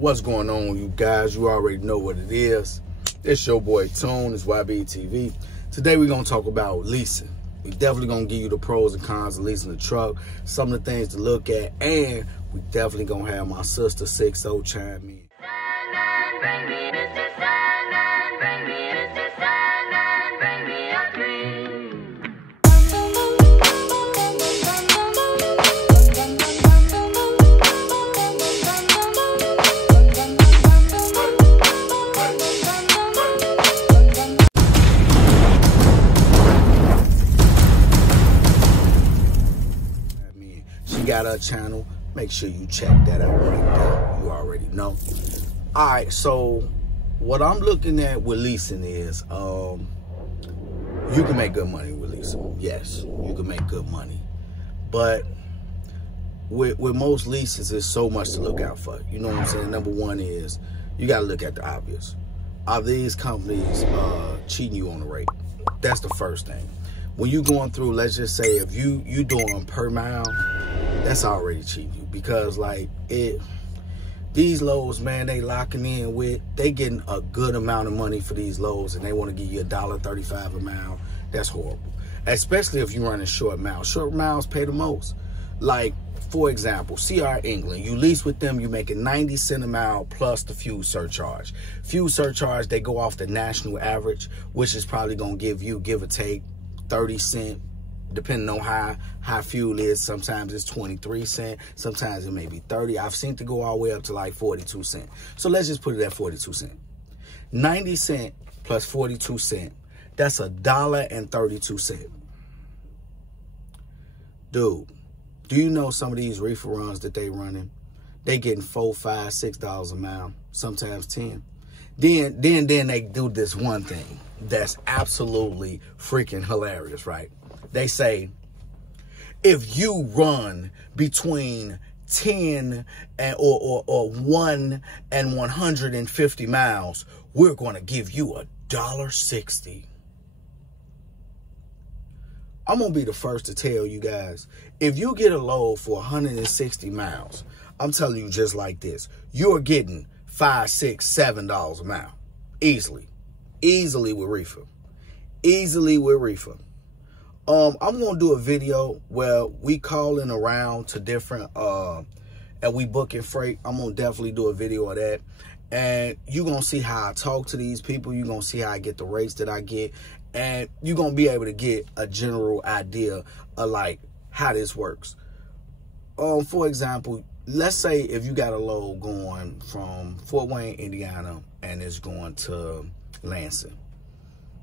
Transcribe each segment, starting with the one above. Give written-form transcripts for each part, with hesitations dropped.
What's going on, you guys? You already know what it is. It's your boy Tune. It's YBE TV. Today we're going to talk about leasing. We definitely going to give you the pros and cons of leasing a truck, some of the things to look at, and we definitely going to have my sister 6-0 chime in. Got her channel, make sure you check that out right there. You already know. All right, so what I'm looking at with leasing is you can make good money with leasing. Yes, you can make good money, but with most leases, there's so much to look out for. You know what I'm saying? Number one is you got to look at the obvious. Are these companies cheating you on the rate? That's the first thing. When you going through, let's just say if you doing per mile, that's already cheating you, because like these loads, man, they locking in with, they getting a good amount of money for these loads, and they want to give you $1.35 a mile. That's horrible, especially if you're running short miles. Short miles pay the most. Like, for example, CR England, you lease with them, you're making 90 cents a mile plus the fuel surcharge. Fuel surcharge, they go off the national average, which is probably going to give you, give or take, 30 cents, depending on how high fuel is. Sometimes it's 23 cents, sometimes it may be 30. I've seen it go all the way up to like 42 cents. So let's just put it at 42 cents. 90 cents plus 42 cents, that's $1.32. Dude, do you know some of these reefer runs that they running? They getting $4, $5, $6 a mile, sometimes 10. Then they do this one thing that's absolutely freaking hilarious, right? They say, if you run between 10 and or 1 and 150 miles, we're going to give you $1.60. I'm going to be the first to tell you guys, if you get a load for 160 miles, I'm telling you just like this, you're getting $5, $6, $7 a mile. Easily with reefer. Easily with reefer. I'm going to do a video where we calling around to different, and we booking freight. I'm going to definitely do a video of that. And you're going to see how I talk to these people. You're going to see how I get the rates that I get. And you're going to be able to get a general idea of like how this works. For example, let's say if you got a load going from Fort Wayne, Indiana, and it's going to Lansing.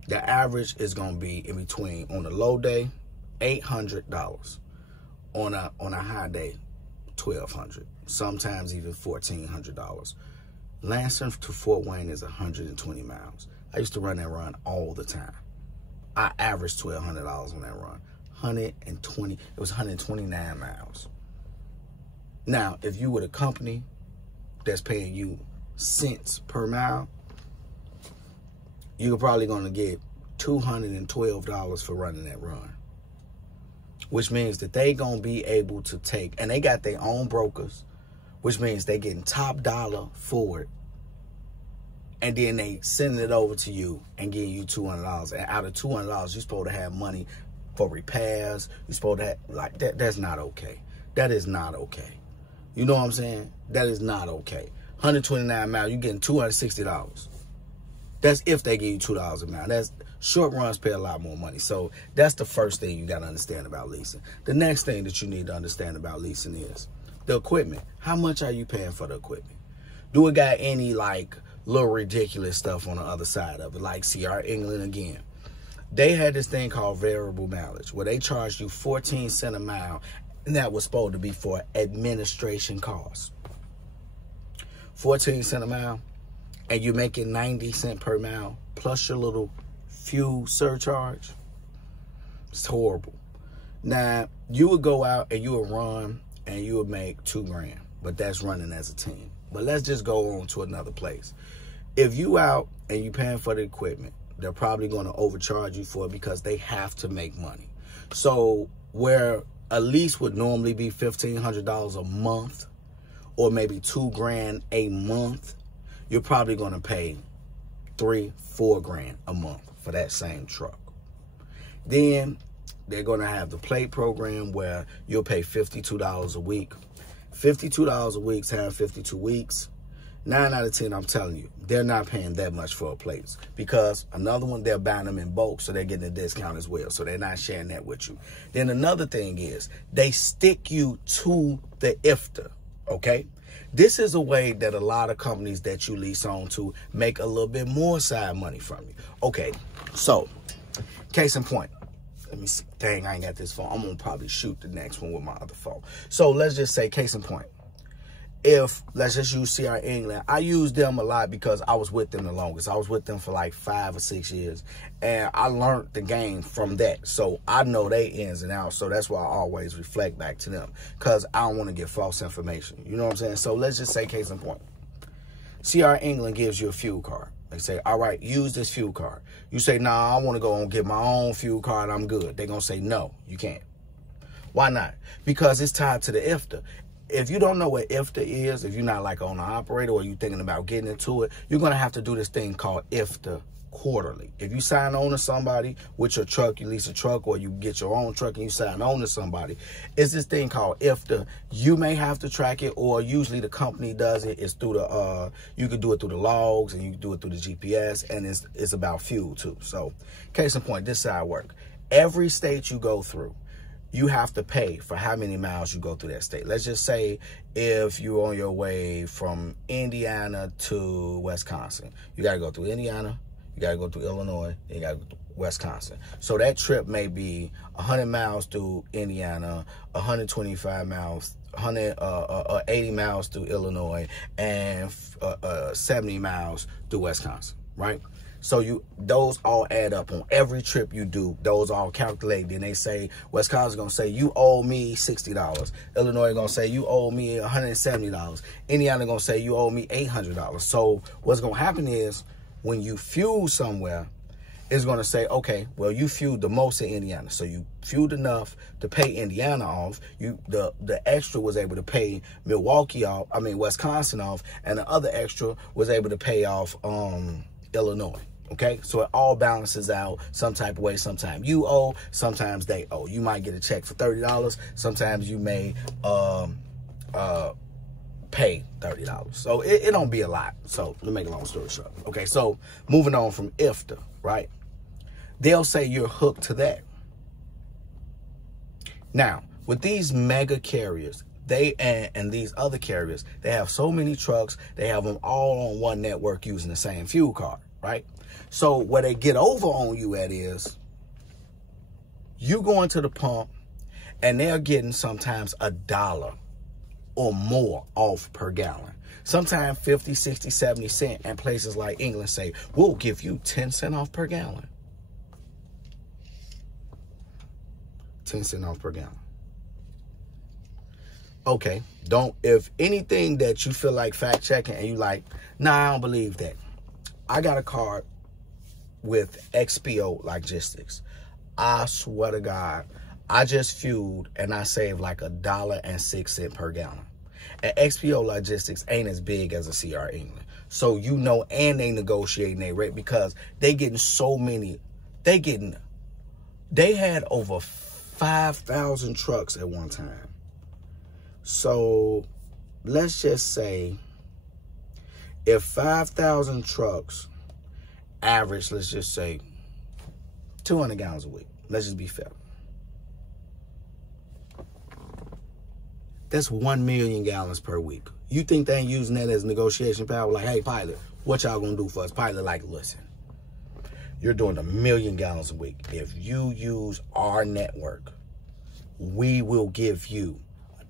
The average is going to be in between, on a low day, $800. On a high day, $1,200. Sometimes even $1,400. Lansing to Fort Wayne is 120 miles. I used to run that run all the time. I averaged $1,200 on that run. 120, it was 129 miles. Now, if you with a company that's paying you cents per mile, you're probably going to get $212 for running that run, which means that they going to be able to take, and they got their own brokers, which means they getting top dollar for it, and then they sending it over to you and giving you $200. And out of $200, you're supposed to have money for repairs. You're supposed to have, like, that's not okay. That is not okay. You know what I'm saying? That is not okay. 129 miles, you're getting $260. That's if they give you $2 a mile. That's, short runs pay a lot more money. So that's the first thing you got to understand about leasing. The next thing that you need to understand about leasing is the equipment. How much are you paying for the equipment? Do it got any like little ridiculous stuff on the other side of it? Like CR England again. They had this thing called variable mileage where they charged you 14 cents a mile, and that was supposed to be for administration costs. 14 cents a mile. And you're making 90 cents per mile plus your little fuel surcharge. It's horrible. Now, you would go out and you would run and you would make $2 grand, but that's running as a team. But let's just go on to another place. If you out and you paying for the equipment, they're probably going to overcharge you for it because they have to make money. So where a lease would normally be $1,500 a month, or maybe $2,000 a month, you're probably going to pay $3-4 grand a month for that same truck. Then they're going to have the plate program where you'll pay $52 a week. $52 a week times 52 weeks. 9 out of 10, I'm telling you, they're not paying that much for plates, because another one, they're buying them in bulk, so they're getting a discount as well. So they're not sharing that with you. Then another thing is they stick you to the IFTA, okay? This is a way that a lot of companies that you lease on to make a little bit more side money from you. Okay, so case in point. Let me see. Dang, I ain't got this phone. I'm going to probably shoot the next one with my other phone. So let's just say, case in point. If, let's just use CR England. I use them a lot because I was with them the longest. I was with them for like 5 or 6 years. And I learned the game from that. So I know they ins and outs. So that's why I always reflect back to them. Because I don't want to get false information. You know what I'm saying? So let's just say, case in point. CR England gives you a fuel card. They say, all right, use this fuel card. You say, nah, I want to go and get my own fuel card. I'm good. They're going to say, no, you can't. Why not? Because it's tied to the IFTA. If you don't know what IFTA is, if you're not like an owner-operator or you're thinking about getting into it, you're going to have to do this thing called IFTA quarterly. If you sign on to somebody with your truck, you lease a truck, or you get your own truck and you sign on to somebody, it's this thing called IFTA. You may have to track it, or usually the company does it. It's through the, you can do it through the logs, and you can do it through the GPS, and it's about fuel too. So case in point, this is how it works. Every state you go through, you have to pay for how many miles you go through that state. Let's just say if you're on your way from Indiana to Wisconsin, you got to go through Indiana, you got to go through Illinois, and you got to go through Wisconsin. So that trip may be 100 miles through Indiana, 125 miles, 80 miles through Illinois, and 70 miles through Wisconsin, right? So those all add up on every trip you do. Those all calculate. Then they say, Wisconsin's going to say, you owe me $60. Illinois going to say, you owe me $170. Indiana going to say, you owe me $800. So what's going to happen is, when you fuel somewhere, it's going to say, okay, well, you fueled the most in Indiana. So you fueled enough to pay Indiana off. The extra was able to pay Milwaukee off, Wisconsin off. And the other extra was able to pay off Illinois. Okay, so it all balances out some type of way. Sometimes you owe, sometimes they owe. You might get a check for $30. Sometimes you may pay $30. So it don't be a lot. So let me make a long story short. Okay, so moving on from IFTA, right? They'll say you're hooked to that. Now, with these mega carriers, and these other carriers, they have so many trucks, they have them all on one network using the same fuel card, right? So where they get over on you at is, you going to the pump and they're getting sometimes $1 or more off per gallon. Sometimes 50, 60, 70 cents, and places like England say, we'll give you 10 cents off per gallon. 10 cents off per gallon. Okay, if anything that you feel like fact checking and you like, nah, I don't believe that. I got a card with XPO Logistics. I swear to God, I just fueled and I saved like $1.06 per gallon. And XPO Logistics ain't as big as a CR England. So you know, and they negotiating their rate because they getting so many. They had over 5,000 trucks at one time. So let's just say if 5,000 trucks average, let's just say 200 gallons a week. Let's just be fair. That's 1 million gallons per week. You think they ain't using that as negotiation power? Like, hey, pilot, what y'all gonna do for us? Pilot, like, listen, you're doing 1 million gallons a week. If you use our network, we will give you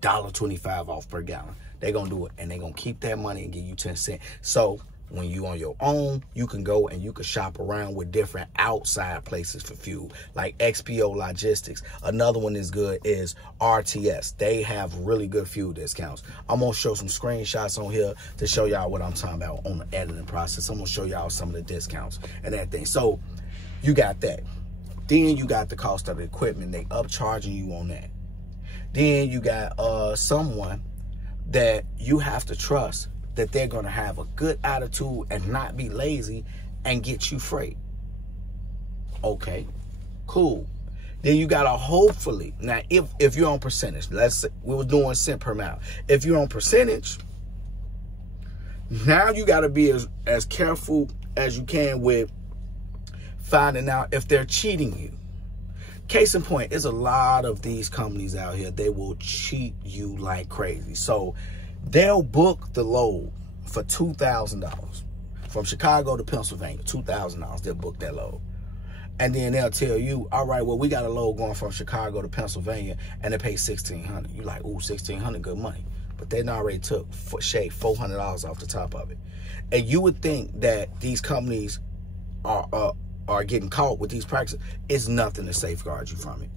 $1.25 off per gallon. They're gonna do it, and they're gonna keep that money and give you 10 cents. So when you on your own, you can go and you can shop around with different outside places for fuel, like XPO Logistics. Another one is good is RTS. They have really good fuel discounts. I'm gonna show some screenshots on here to show y'all what I'm talking about on the editing process. I'm gonna show y'all some of the discounts and everything. So you got that. Then you got the cost of the equipment. They upcharging you on that. Then you got someone that you have to trust that they're going to have a good attitude and not be lazy and get you freight. Okay, cool. Then you got to hopefully, now if you're on percentage, let's say we were doing cent per mile. If you're on percentage, now you got to be as careful as you can with finding out if they're cheating you. Case in point, there's a lot of these companies out here, they will cheat you like crazy. So they'll book the load for $2,000 from Chicago to Pennsylvania, $2,000. They'll book that load. And then they'll tell you, all right, well, we got a load going from Chicago to Pennsylvania, and they pay $1,600. You're like, ooh, $1,600, good money. But they already took $400 off the top of it. And you would think that these companies are getting caught with these practices. It's nothing to safeguard you from it.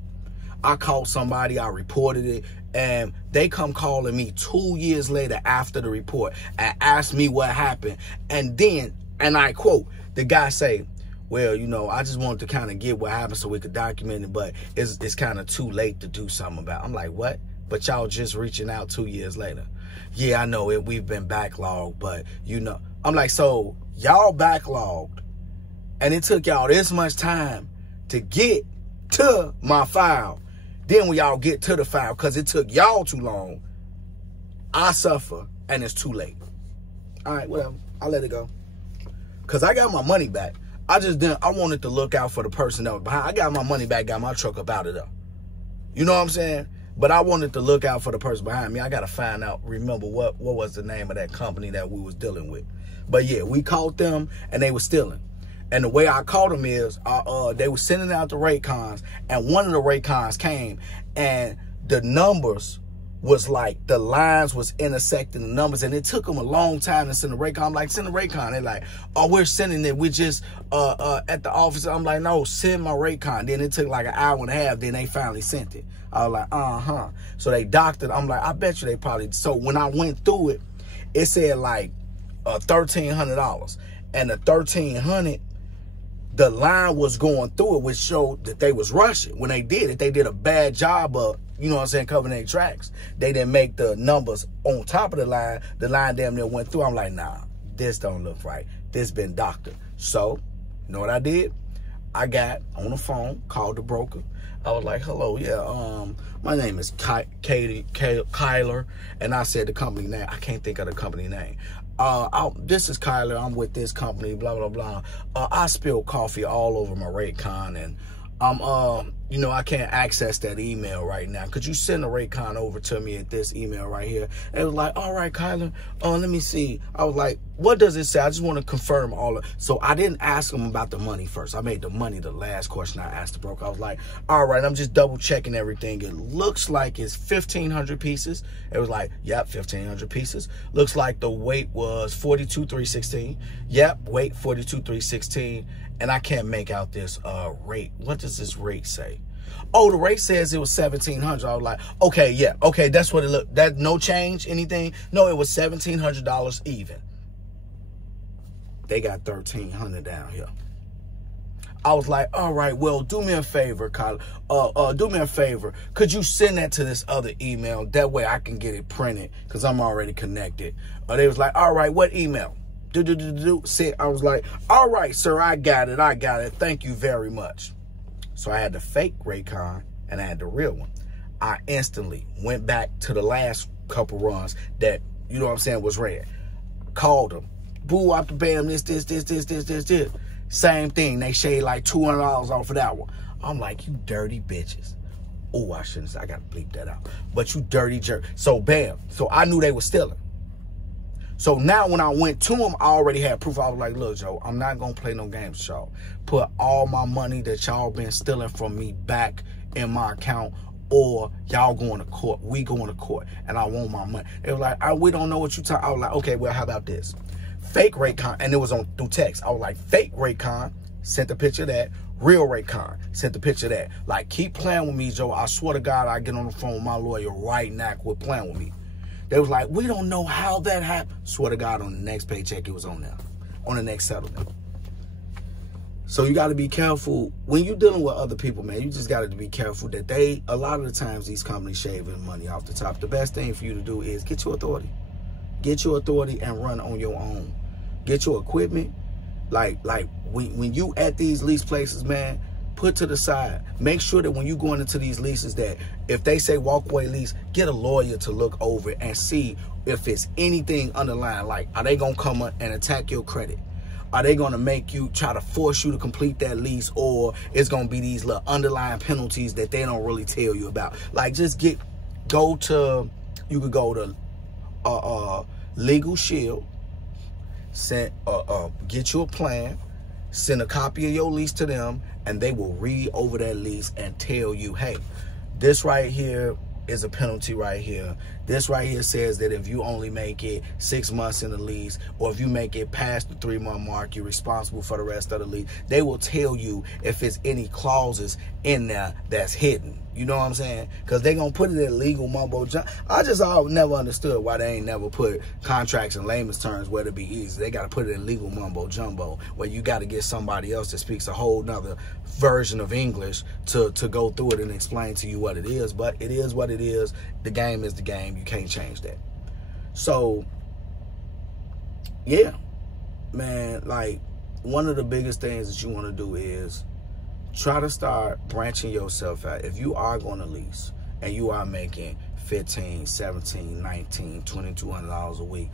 I called somebody, I reported it, and they come calling me 2 years later after the report and ask me what happened. And then, and I quote, the guy say, well, you know, I just wanted to kind of get what happened so we could document it, but it's kind of too late to do something about it. I'm like, what? But y'all just reaching out 2 years later. Yeah, I know it. We've been backlogged, but you know. I'm like, so y'all backlogged, and it took y'all this much time to get to my file. Then when y'all get to the file, because it took y'all too long, I suffer, and it's too late. All right, whatever. I'll let it go. Because I got my money back. I wanted to look out for the person that was behind. I got my money back, got my truck up out of there. You know what I'm saying? But I wanted to look out for the person behind me. I got to find out, remember what was the name of that company that we was dealing with. But yeah, we caught them and they were stealing. And the way I caught them is they were sending out the rate cons, and one of the rate cons came, and the numbers was like, the lines was intersecting the numbers, and it took them a long time to send the rate con. I'm like, send the rate con. They're like, oh, we're sending it. We're just at the office. I'm like, no, send my rate con. Then it took like an hour and a half. Then they finally sent it. I was like, So they docked it. I'm like, I bet you they probably. So when I went through it, it said like $1,300, and the $1,300, the line was going through it, which showed that they was rushing. When they did it, they did a bad job of, you know what I'm saying, covering their tracks. They didn't make the numbers on top of the line. The line damn near went through. I'm like, nah, this don't look right. This been doctored. So, you know what I did? I got on the phone, called the broker. I was like, hello, yeah, my name is Kyler. And I said the company name. I can't think of the company name. This is Kyler. I'm with this company, blah, blah, blah. I spilled coffee all over my rate con, and you know, I can't access that email right now. Could you send the rate con over to me at this email right here? And it was like, all right, Kyler, let me see. I was like, what does it say? I just want to confirm all of it. So I didn't ask him about the money first. I made the money the last question I asked the broker. I was like, all right, I'm just double checking everything. It looks like it's 1,500 pieces. It was like, yep, 1,500 pieces. Looks like the weight was 42,316. Yep, weight 42,316. And I can't make out this rate. What does this rate say? Oh, the rate says it was 1,700. I was like, okay, yeah, okay, that's what it looked. That no change, anything? No, it was $1,700 even. They got 1,300 down here. I was like, all right, well, do me a favor, Kyle. Do me a favor. Could you send that to this other email? That way I can get it printed, because I'm already connected. They was like, all right, what email? I was like, all right, sir, I got it. Thank you very much. So I had the fake Raycon and I had the real one. I instantly went back to the last couple runs that, you know what I'm saying, was red. Called them. Boo, after bam, this. Same thing. They shade like $200 off of that one. I'm like, you dirty bitches. Oh, I shouldn't say. I got to bleep that out. But you dirty jerk. So bam. So I knew they were stealing. So now when I went to them, I already had proof. I was like, look, Joe, I'm not going to play no games with y'all. Put all my money that y'all been stealing from me back in my account, or y'all going to court. We going to court, and I want my money. They were like, we don't know what you talking. I was like, okay, well, how about this? Fake Raycon, and it was on through text. I was like, fake Raycon, sent the picture of that. Real Raycon, sent the picture of that. Like, keep playing with me, Joe. I swear to God, I get on the phone with my lawyer right now. Quit playing with me. They was like, we don't know how that happened. Swear to God, on the next paycheck, it was on there. On the next settlement. So you got to be careful when you're dealing with other people, man. You just got to be careful that a lot of the times these companies shaving money off the top. The best thing for you to do is get your authority. Get your authority and run on your own. Get your equipment. Like when you at these lease places, man, put to the side. Make sure that when you going into these leases that if they say walkaway lease, get a lawyer to look over it and see if it's anything underlying. Like, are they going to come up and attack your credit? Are they going to make you try to force you to complete that lease, or it's going to be these little underlying penalties that they don't really tell you about? Like, just you could go to Legal Shield, get you a plan, send a copy of your lease to them, and they will read over that lease and tell you, hey, this right here is a penalty right here. This right here says that if you only make it 6 months in the lease, or if you make it past the 3-month mark, you're responsible for the rest of the lease. They will tell you if it's any clauses in there that's hidden. You know what I'm saying? Because they're going to put it in legal mumbo jumbo. I just never understood why they ain't never put contracts in layman's terms where it'd be easy. They got to put it in legal mumbo jumbo, where you got to get somebody else that speaks a whole nother version of English to go through it and explain to you what it is. But it is what it is. The game is the game. You can't change that. So, yeah, man, like, one of the biggest things that you want to do is try to start branching yourself out. If you are going to lease and you are making $1,500, $1,700, $1,900, $2,200 a week,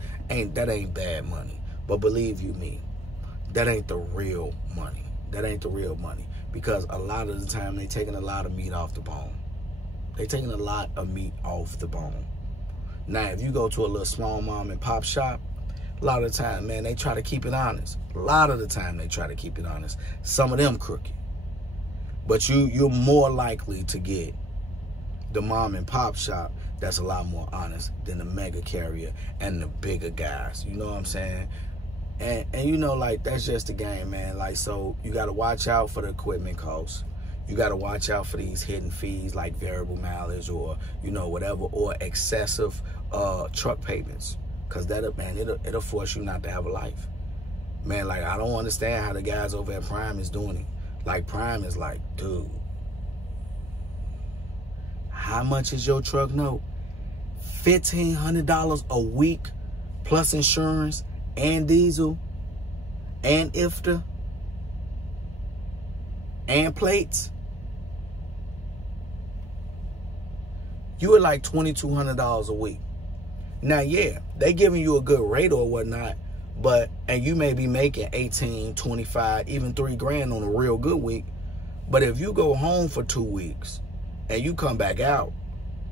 that ain't bad money. But believe you me, that ain't the real money. That ain't the real money, because a lot of the time they taking a lot of meat off the bone. They taking a lot of meat off the bone. Now, if you go to a little small mom and pop shop, a lot of the time, man, they try to keep it honest. A lot of the time they try to keep it honest. Some of them crooked. But you're more likely to get the mom and pop shop that's a lot more honest than the mega carrier and the bigger guys. You know what I'm saying? And you know, like, that's just the game, man. Like, so you got to watch out for the equipment costs. You got to watch out for these hidden fees like variable mileage, or, you know, whatever, or excessive truck payments. Because it'll force you not to have a life. Man, like, I don't understand how the guys over at Prime is doing it. Like, Prime is like, dude, how much is your truck note? $1,500 a week plus insurance and diesel and IFTA and plates? You are like $2,200 a week. Now, yeah, they giving you a good rate or whatnot, and you may be making 18, 25, even $3,000 on a real good week. But if you go home for 2 weeks and you come back out,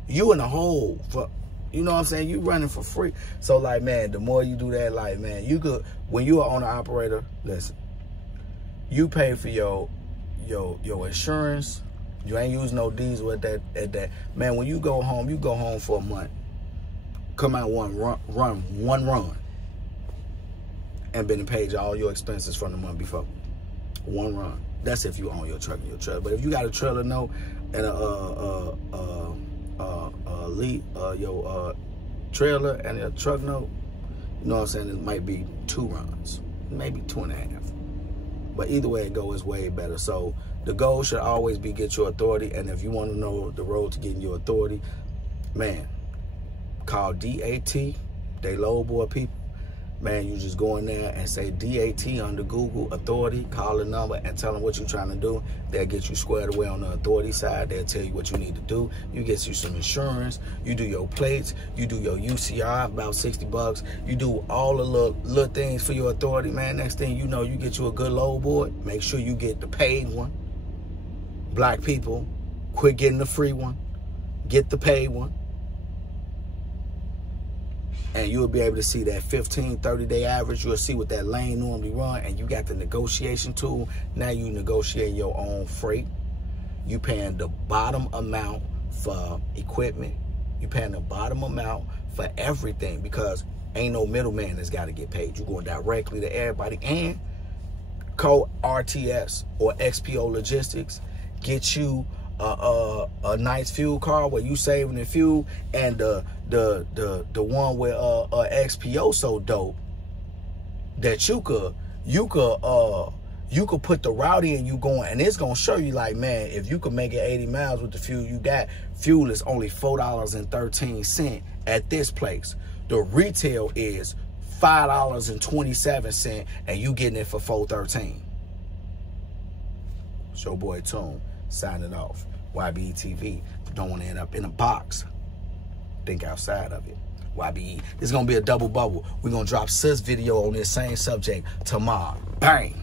you in the hole for, you know what I'm saying? You running for free. So, like, man, the more you do that, like, man, you could, when you are owner operator, listen, you pay for your insurance. You ain't using no diesel at that. Man, when you go home for a month, come out one run, and been paid you all your expenses from the month before. One run. That's if you own your truck and your trailer. But if you got a trailer note and your trailer and a truck note, you know what I'm saying, it might be 2 runs, maybe 2.5. But either way it goes, it's way better. So the goal should always be get your authority. And if you want to know the road to getting your authority, man, call DAT. They low boy people. Man, you just go in there and say DAT under Google authority, call the number and tell them what you're trying to do. They'll get you squared away on the authority side. They'll tell you what you need to do. You get you some insurance. You do your plates. You do your UCR, about $60. You do all the little things for your authority, man. Next thing you know, you get you a good load board. Make sure you get the paid one. Black people, quit getting the free one. Get the paid one. And you'll be able to see that 15, 30-day average. You'll see what that lane normally run. And you got the negotiation tool. Now you negotiate your own freight. You paying the bottom amount for equipment. You paying the bottom amount for everything, because ain't no middleman that's got to get paid. You're going directly to everybody. And call RTS or XPO Logistics. Get you a nice fuel card where you saving the fuel, and the one where XPO so dope that you could You could put the route in you going, and it's going to show you like, man, if you could make it 80 miles with the fuel you got, fuel is only $4.13 at this place. The retail is $5.27, and you getting it for $4.13. It's your boy Tune signing off. YBE TV. Don't want to end up in a box. Think outside of it. YBE. It's going to be a double bubble. We're going to drop sis video on this same subject tomorrow. Bang.